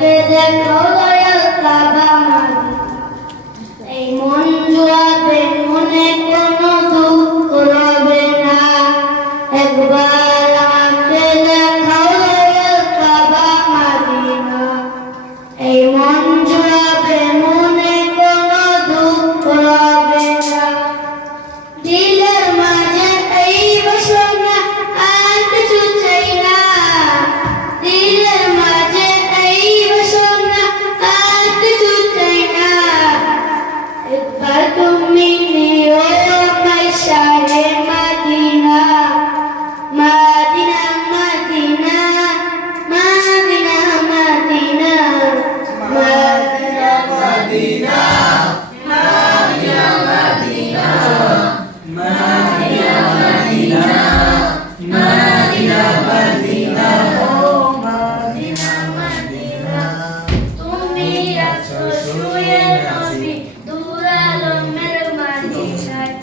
কে দেখো দয়াল কাবা মদিনা। এই মন জুয়াবে মনে কোনো দুঃখ রবে না, একবার আমাকে দেখাও দয়াল কাবা মদিনা। এই মন জুয়াবে মনে কোনো দুঃখ রবে না, দিলের মাঝে এই বাসনা আর কিছু চাই না, দিলের মাঝে এই বাসনা আর কিছু চাই না। একবার তুমি নিও আমায় শাহে মদিনা, মদিনা মদিনা মদিনা মদিনা মদিনা তুমি আছো শুয়ে নবী দূর আলমের মদিনায়।